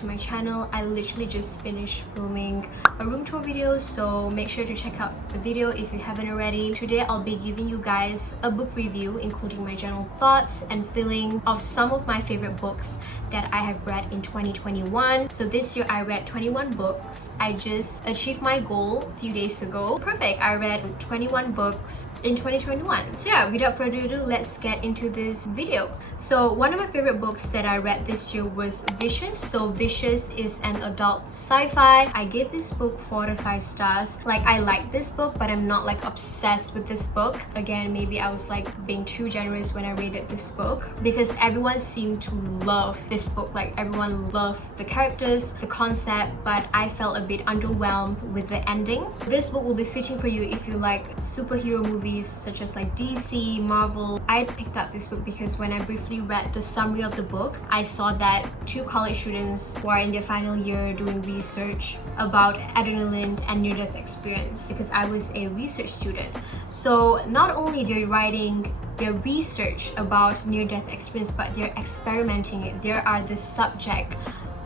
to my channel. I literally just finished filming a room tour video, so make sure to check out the video if you haven't already. Today I'll be giving you guys a book review, including my general thoughts and feeling of some of my favorite books that I have read in 2021. So this year I read 21 books. I just achieved my goal a few days ago. Perfect, I read 21 books in 2021. So yeah, without further ado, let's get into this video. So one of my favorite books that I read this year was Vicious. So Vicious is an adult sci-fi. I gave this book 4 to 5 stars. Like, I like this book, but I'm not like obsessed with this book. Again, maybe I was like being too generous when I rated this book because everyone seemed to love this book. Like, everyone loved the characters, the concept, but I felt a bit underwhelmed with the ending. This book will be fitting for you if you like superhero movies such as like DC, Marvel. I picked up this book because when I briefly read the summary of the book, I saw that 2 college students who are in their final year doing research about adrenaline and near-death experience, because I was a research student. So not only they're writing their research about near-death experience, but they're experimenting it. They are the subject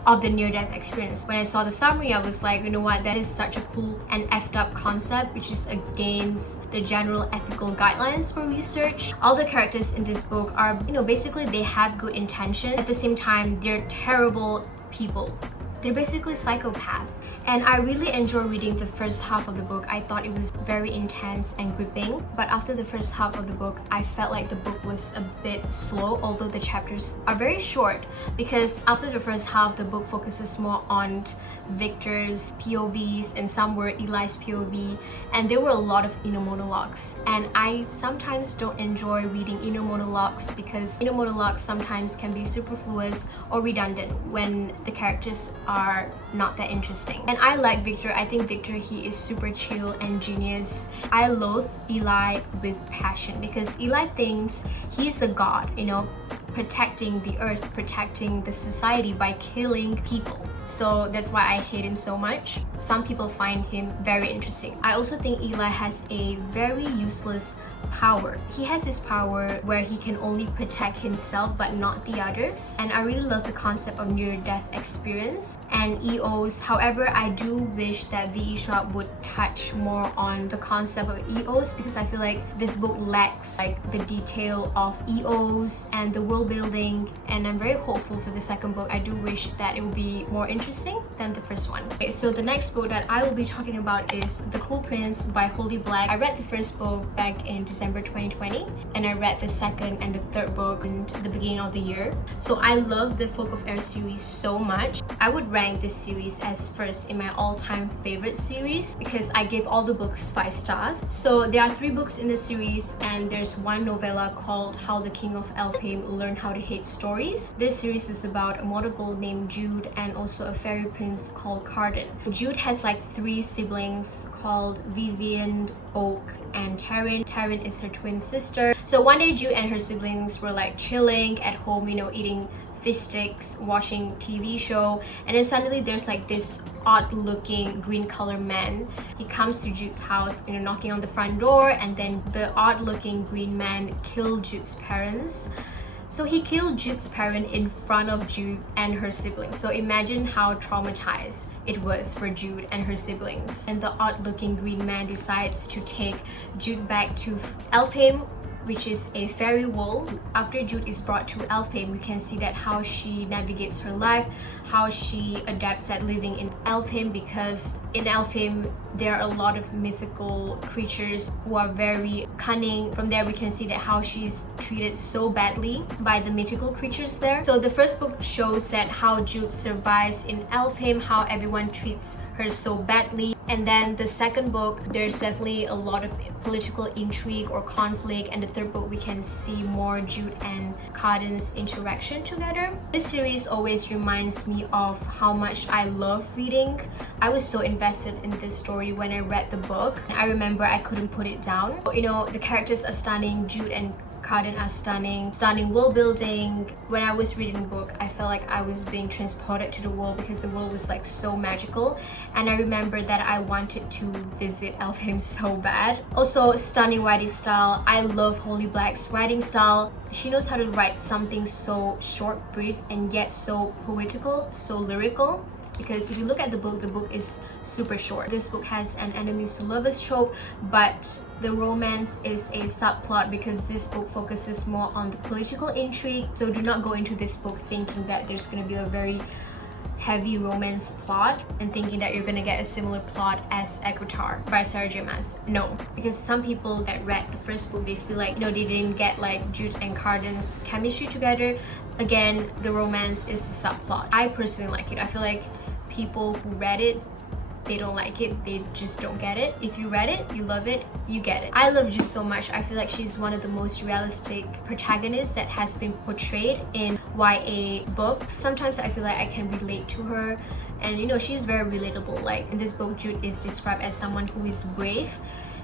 of the near-death experience. When I saw the summary, I was like, you know what, that is such a cool and effed up concept, which is against the general ethical guidelines for research. All the characters in this book are, you know, basically they have good intention. At the same time, they're terrible people. They're basically psychopaths. And I really enjoyed reading the first half of the book. I thought it was very intense and gripping. But after the first half of the book, I felt like the book was a bit slow, although the chapters are very short. Because after the first half, the book focuses more on Victor's POVs and some were Eli's POV. And there were a lot of inner monologues. And I sometimes don't enjoy reading inner monologues because inner monologues sometimes can be superfluous or redundant when the characters are not that interesting. And I like Victor. I think Victor, he is super chill and genius. I loathe Eli with passion because Eli thinks he's a god, you know, protecting the earth, protecting the society by killing people. So that's why I hate him so much. Some people find him very interesting. I also think Eli has a very useless power. He has this power where he can only protect himself but not the others. And I really love the concept of near-death experience and EOs. However, I do wish that V.E. Schwab would touch more on the concept of EOs because I feel like this book lacks like the detail of EOs and the world building, and I'm very hopeful for the second book. I do wish that it would be more interesting than the first one. Okay, so the next book that I will be talking about is The Cruel Prince by Holly Black. I read the first book back in December 2020 and I read the second and the third book in the beginning of the year. So I love the Folk of Air series so much. I would rank this series as first in my all-time favorite series because I gave all the books 5 stars. So there are 3 books in the series and there's one novella called How the King of Elfheim Learned How to Hate Stories. This series is about a mortal girl named Jude and also a fairy prince called Cardan. Jude has like 3 siblings called Vivian, Oak, and Taryn. Taryn is her twin sister. So one day Jude and her siblings were like chilling at home, you know, eating fish sticks, watching TV show, and then suddenly there's like this odd looking green color man. He comes to Jude's house, you know, knocking on the front door, and then the odd looking green man killed Jude's parents. So he killed Jude's parents in front of Jude and her siblings. So imagine how traumatized it was for Jude and her siblings. And the odd-looking green man decides to take Jude back to Elfheim, which is a fairy world. After Jude is brought to Elfheim, we can see that how she navigates her life, how she adapts at living in Elfheim, because in Elfheim there are a lot of mythical creatures who are very cunning. From there we can see that how she's treated so badly by the mythical creatures there. So the first book shows that how Jude survives in Elfheim, how everyone treats her so badly. And then the second book, there's definitely a lot of political intrigue or conflict, and the third book we can see more Jude and Cardan's interaction together. This series always reminds me of how much I love reading. I was so invested in this story when I read the book. I remember I couldn't put it down. You know, the characters are stunning. Jude and Carden are stunning world building. When I was reading the book, I felt like I was being transported to the world because the world was like so magical, and I remember that I wanted to visit Elfheim so bad. Also, stunning writing style. I love Holly Black's writing style. She knows how to write something so short, brief, and yet so poetical, so lyrical. Because if you look at the book is super short. This book has an enemies to lovers trope, but the romance is a subplot because this book focuses more on the political intrigue. So do not go into this book thinking that there's going to be a very heavy romance plot and thinking that you're gonna get a similar plot as Equitar by Sarah J Maas. No, because some people that read the first book, they feel like, you know, they didn't get like Jude and Carden's chemistry together. Again, the romance is the subplot. I personally like it. I feel like people who read it, they don't like it, they just don't get it. If you read it, you love it, you get it. I love Jude so much. I feel like she's one of the most realistic protagonists that has been portrayed in YA books. Sometimes I feel like I can relate to her, and you know, she's very relatable. Like in this book, Jude is described as someone who is brave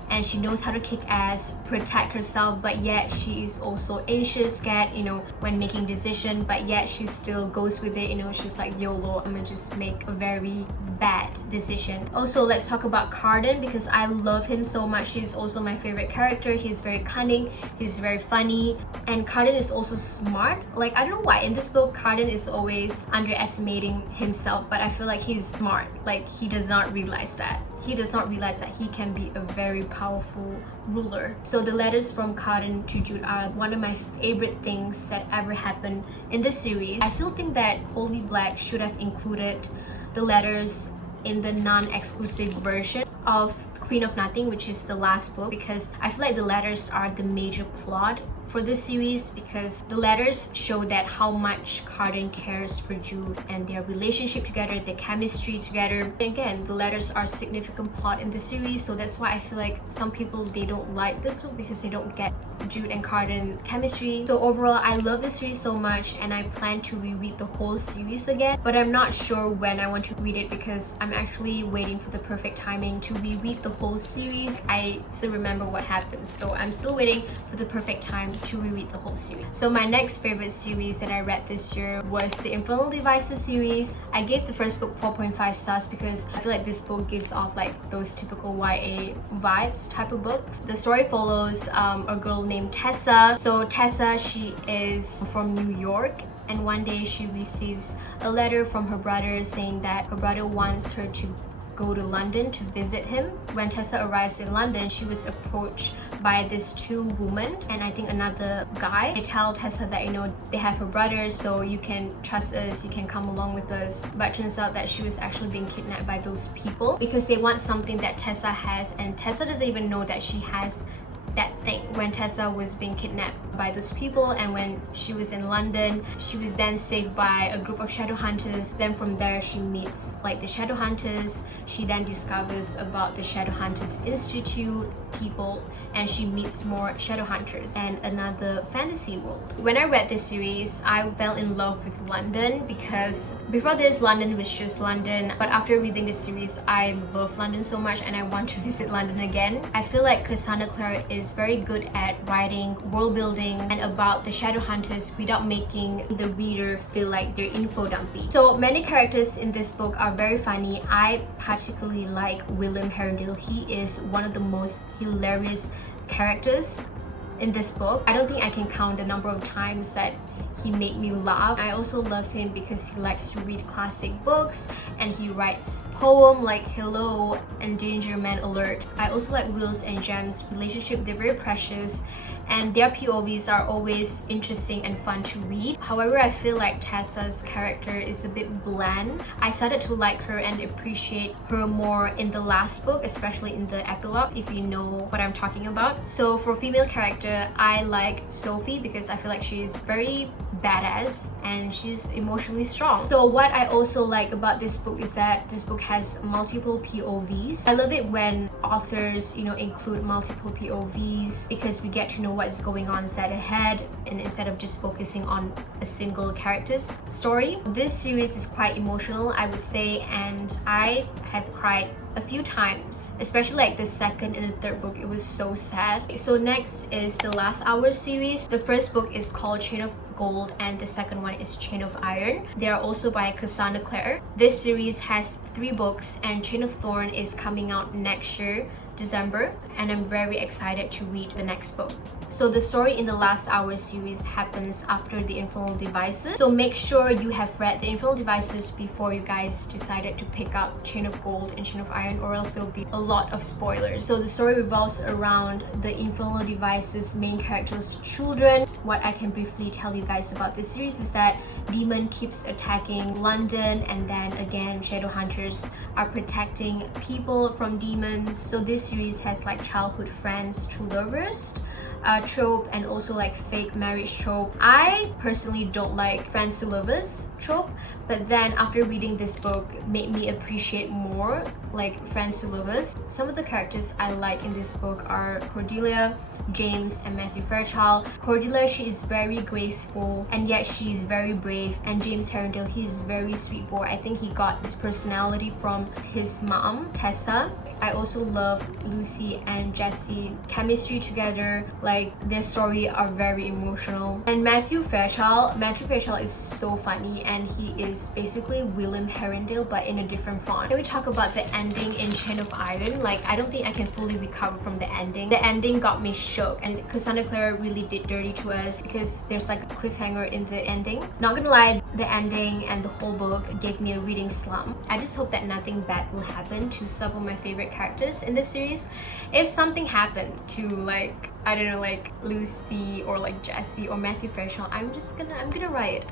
and she knows how to kick ass, protect herself, but yet she is also anxious, scared, you know, when making decisions, but yet she still goes with it. You know, she's like, YOLO, I'm gonna just make a very bad decision. Also, let's talk about Carden because I love him so much. He's also my favorite character. He's very cunning, he's very funny, and Carden is also smart. Like, I don't know why in this book Carden is always underestimating himself, but I feel like he's smart. Like, he does not realize that. He does not realize that he can be a very powerful ruler. So the letters from Carden to Jude are one of my favorite things that ever happened in this series. I still think that Holly Black should have included the letters in the non-exclusive version of Queen of Nothing, which is the last book, because I feel like the letters are the major plot for this series, because the letters show that how much Carden cares for Jude and their relationship together, their chemistry together. Again, the letters are significant plot in the series, so that's why I feel like some people, they don't like this book because they don't get Jude and Carden chemistry. So overall, I love this series so much and I plan to reread the whole series again, but I'm not sure when I want to read it because I'm actually waiting for the perfect timing to reread the whole series. I still remember what happened, so I'm still waiting for the perfect time to reread the whole series. So my next favorite series that I read this year was the Infernal Devices series. I gave the first book 4.5 stars because I feel like this book gives off like those typical YA vibes type of books. The story follows a girl named Tessa. So Tessa, she is from New York, and one day she receives a letter from her brother saying that her brother wants her to go to London to visit him. When Tessa arrives in London, she was approached by these two women and I think another guy. They tell Tessa that, you know, they have a brother, so you can trust us, you can come along with us. But it turns out that she was actually being kidnapped by those people because they want something that Tessa has, and Tessa doesn't even know that she has that thing. When Tessa was being kidnapped by those people and when she was in London, she was then saved by a group of shadow hunters. Then from there she meets like the shadow hunters. She then discovers about the Shadow Hunters Institute people, and she meets more shadow hunters and another fantasy world. When I read this series, I fell in love with London because before this, London was just London, but after reading this series, I love London so much and I want to visit London again. I feel like Cassandra Clare is very good at writing world building and about the shadow hunters without making the reader feel like they're info dumpy. So many characters in this book are very funny. I particularly like William Herondale. He is one of the most hilarious characters in this book. I don't think I can count the number of times that he made me laugh. I also love him because he likes to read classic books and he writes poems like Hello and Danger Man Alert. I also like Will's and Jen's relationship. They're very precious and their POVs are always interesting and fun to read. However, I feel like Tessa's character is a bit bland. I started to like her and appreciate her more in the last book, especially in the epilogue, if you know what I'm talking about. So for female character, I like Sophie because I feel like she's very badass and she's emotionally strong. So what I also like about this book is that this book has multiple POVs. I love it when authors, you know, include multiple POVs because we get to know what's going on inside her head and instead of just focusing on a single character's story. This series is quite emotional, I would say, and I have cried a few times, especially like the second and the third book. It was so sad. So next is the Last Hour series. The first book is called Chain of Gold and the second one is Chain of Iron. They are also by Cassandra Clare. This series has 3 books and Chain of Thorn is coming out next year, December, and I'm very excited to read the next book. So the story in the Last Hour series happens after the Infernal Devices. So make sure you have read the Infernal Devices before you guys decided to pick up Chain of Gold and Chain of Iron, or else there will be a lot of spoilers. So the story revolves around the Infernal Devices main character's children. What I can briefly tell you guys about this series is that demon keeps attacking London, and then again shadow hunters are protecting people from demons. So this series has like childhood friends, true lovers trope, and also like fake marriage trope. I personally don't like friends to lovers trope, but then after reading this book made me appreciate more like friends to lovers. Some of the characters I like in this book are Cordelia, James, and Matthew Fairchild. Cordelia, she is very graceful and yet she is very brave, and James Herondale, he is very sweet boy. I think he got his personality from his mom, Tessa. I also love Lucy and Jesse chemistry together. Like their story are very emotional. And Matthew Fairchild is so funny, and he is basically William Herondale but in a different font. Can we talk about the ending in Chain of Iron? Like I don't think I can fully recover from the ending. The ending got me shook, and Cassandra Clare really did dirty to us because there's like a cliffhanger in the ending. Not gonna lie, the ending and the whole book gave me a reading slump. I just hope that nothing bad will happen to some of my favorite characters in this series. If something happens to like, I don't know, like Lucy or like Jesse or Matthew Fairchild, I'm gonna riot.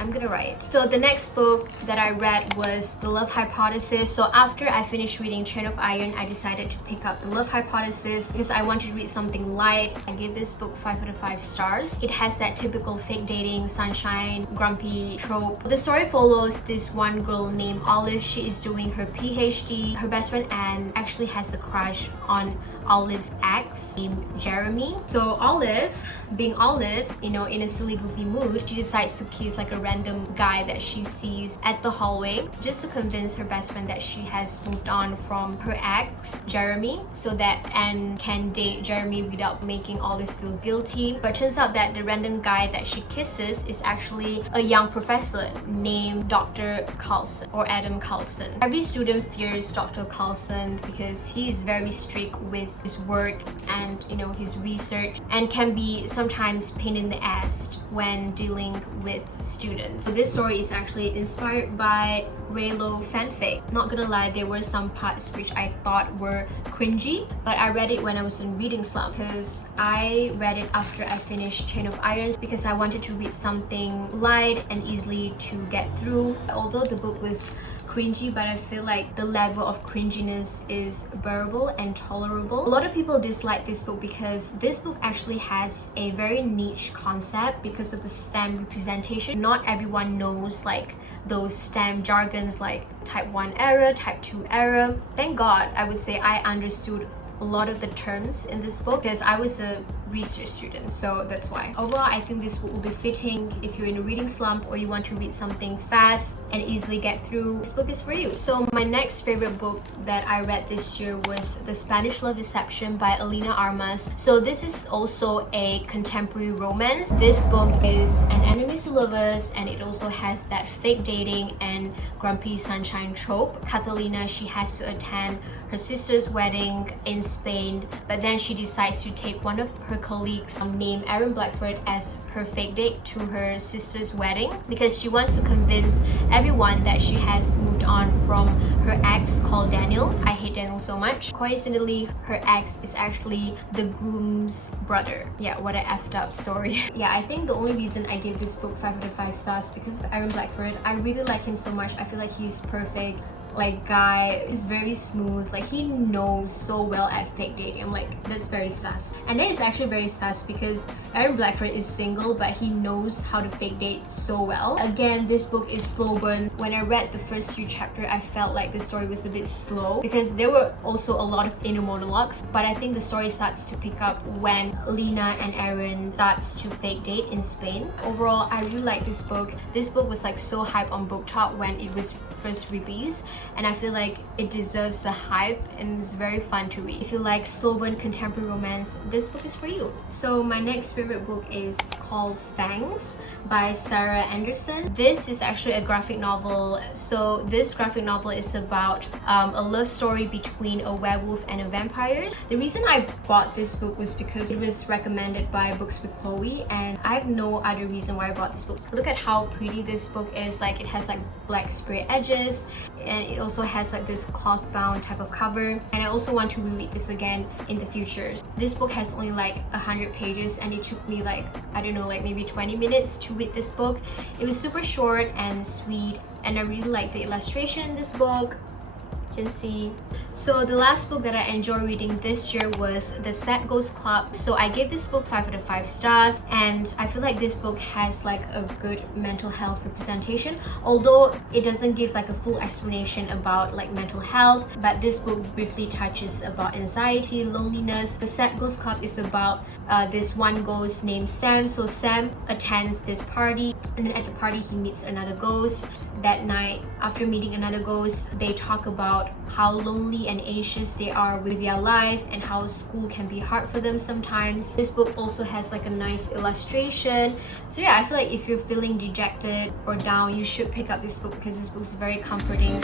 So the next book that I read was The Love Hypothesis. So after I finished reading Chain of Iron, I decided to pick up The Love Hypothesis because I wanted to read something light. I gave this book 5 out of 5 stars. It has that typical fake dating, sunshine, grumpy trope. The story follows this one girl named Olive. She is doing her PhD. Her best friend Anne actually has a crush on Olive's ex named Jeremy. So Olive, being Olive, you know, in a silly goofy mood, she decides to kiss like a random guy that she sees at the hallway just to convince her best friend that she has moved on from her ex, Jeremy, so that Anne can date Jeremy without making Olive feel guilty. But turns out that the random guy that she kisses is actually a young professor named Dr. Carlson or Adam Carlson. Every student fears Dr. Carlson because he is very strict with his work and, you know, his research, and can be sometimes pain in the ass when dealing with students. So this story is actually inspired by Raylo fanfic. Not gonna lie, there were some parts which I thought were cringy, but I read it when I was in reading slump because I read it after I finished Chain of Irons because I wanted to read something light and easily to get through. Although the book was cringy, but I feel like the level of cringiness is bearable and tolerable. A lot of people dislike this book because this book actually has a very niche concept because of the STEM representation. Not everyone knows like those STEM jargons like type 1 error, type 2 error. Thank God, I would say I understood a lot of the terms in this book because I was a research student, so that's why. Overall, I think this book will be fitting if you're in a reading slump or you want to read something fast and easily get through. This book is for you. So my next favorite book that I read this year was The Spanish Love Deception by Elena Armas. So this is also a contemporary romance. This book is an enemies to lovers, and it also has that fake dating and grumpy sunshine trope. Catalina, she has to attend her sister's wedding in Spain, but then she decides to take one of her colleagues named Aaron Blackford as her fake date to her sister's wedding because she wants to convince everyone that she has moved on from her ex called Daniel. I hate Daniel so much. Coincidentally, her ex is actually the groom's brother. Yeah, what a effed up story. Yeah, I think the only reason I gave this book 5 out of 5 stars because of Aaron Blackford. I really like him so much. I feel like he's perfect. Like guy is very smooth, like he knows so well at fake dating. I'm like, that's very sus. And then it's actually very sus because Aaron Blackford is single but he knows how to fake date so well. Again, this book is slow burn. When I read the first few chapters, I felt like the story was a bit slow because there were also a lot of inner monologues, but I think the story starts to pick up when Lena and Aaron starts to fake date in Spain. Overall, I really like this book. This book was like so hype on BookTok when it was first release, and I feel like it deserves the hype and it's very fun to read. If you like slow-burn contemporary romance, this book is for you. So my next favorite book is called Fangs by Sarah Anderson. This is actually a graphic novel. So this graphic novel is about a love story between a werewolf and a vampire. The reason I bought this book was because it was recommended by Books with Chloe, and I have no other reason why I bought this book. Look at how pretty this book is. Like, it has like black spray edges, and it also has like this cloth bound type of cover, and I also want to reread this again in the future. This book has only like 100 pages, and it took me like, I don't know, like maybe 20 minutes to read this book. It was super short and sweet, and I really like the illustration in this book. You can see. So the last book that I enjoyed reading this year was The Sad Ghost Club. So I gave this book 5 out of 5 stars, and I feel like this book has like a good mental health representation, although it doesn't give like a full explanation about like mental health, but this book briefly touches about anxiety, loneliness. The Sad Ghost Club is about this one ghost named Sam. So Sam attends this party, and then at the party he meets another ghost. That night, after meeting another ghost, they talk about how lonely and anxious they are with their life and how school can be hard for them sometimes. This book also has like a nice illustration. So yeah, I feel like if you're feeling dejected or down, you should pick up this book because this book is very comforting.